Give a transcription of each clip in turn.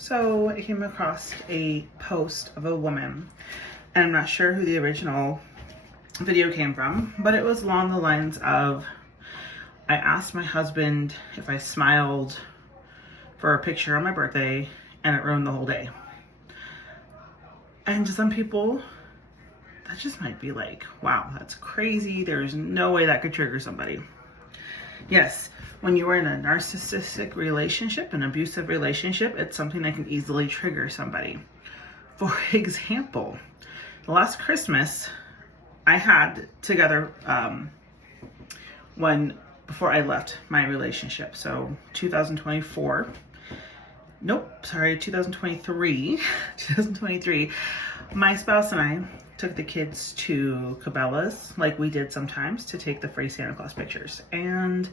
So I came across a post of a woman, and I'm not sure who the original video came from, but it was along the lines of, I asked my husband if I smiled for a picture on my birthday and it ruined the whole day. And to some people, that just might be like, wow, that's crazy. There's no way that could trigger somebody. Yes, when you are in a narcissistic relationship, an abusive relationship, it's something that can easily trigger somebody. For example, the last Christmas I had together before I left my relationship, so 2023, my spouse and I took the kids to Cabela's, like we did sometimes, to take the free Santa Claus pictures. And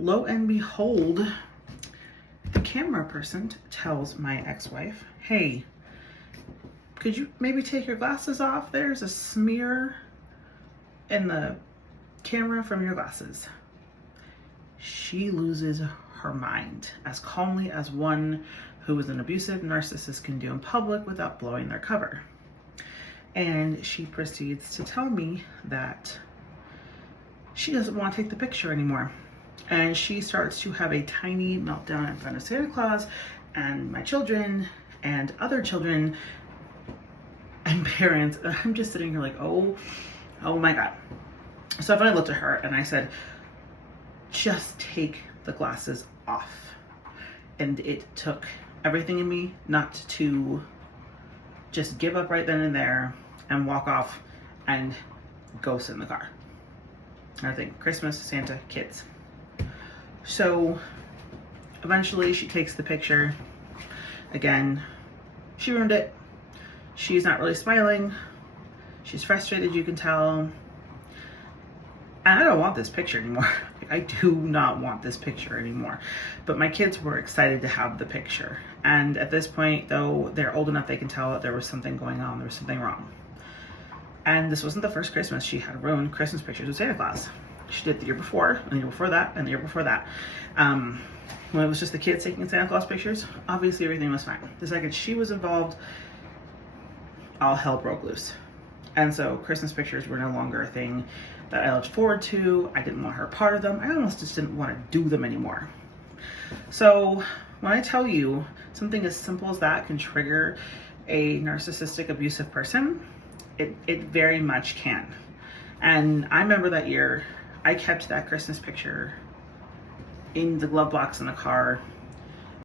lo and behold, the camera person tells my ex-wife, hey, could you maybe take your glasses off? There's a smear in the camera from your glasses. She loses her mind as calmly as one who is an abusive narcissist can do in public without blowing their cover. And she proceeds to tell me that she doesn't want to take the picture anymore. And she starts to have a tiny meltdown in front of Santa Claus and my children and other children and parents. And I'm just sitting here like, oh my God. So then I looked at her and I said, just take the glasses off. And it took everything in me not to just give up right then and there and walk off and go sit in the car. And I think Christmas, Santa, kids. So eventually she takes the picture. Again, she ruined it. She's not really smiling. She's frustrated, you can tell. And I don't want this picture anymore. I do not want this picture anymore. But my kids were excited to have the picture. And at this point, though, they're old enough, they can tell that there was something going on. There was something wrong. And this wasn't the first Christmas she had ruined Christmas pictures with Santa Claus. She did the year before, and the year before that, and the year before that. When it was just the kids taking Santa Claus pictures, obviously everything was fine. The second she was involved, all hell broke loose. And so Christmas pictures were no longer a thing that I looked forward to. I didn't want her part of them. I almost just didn't want to do them anymore. So when I tell you something as simple as that can trigger a narcissistic, abusive person, it very much can. And I remember that year, I kept that Christmas picture in the glove box in the car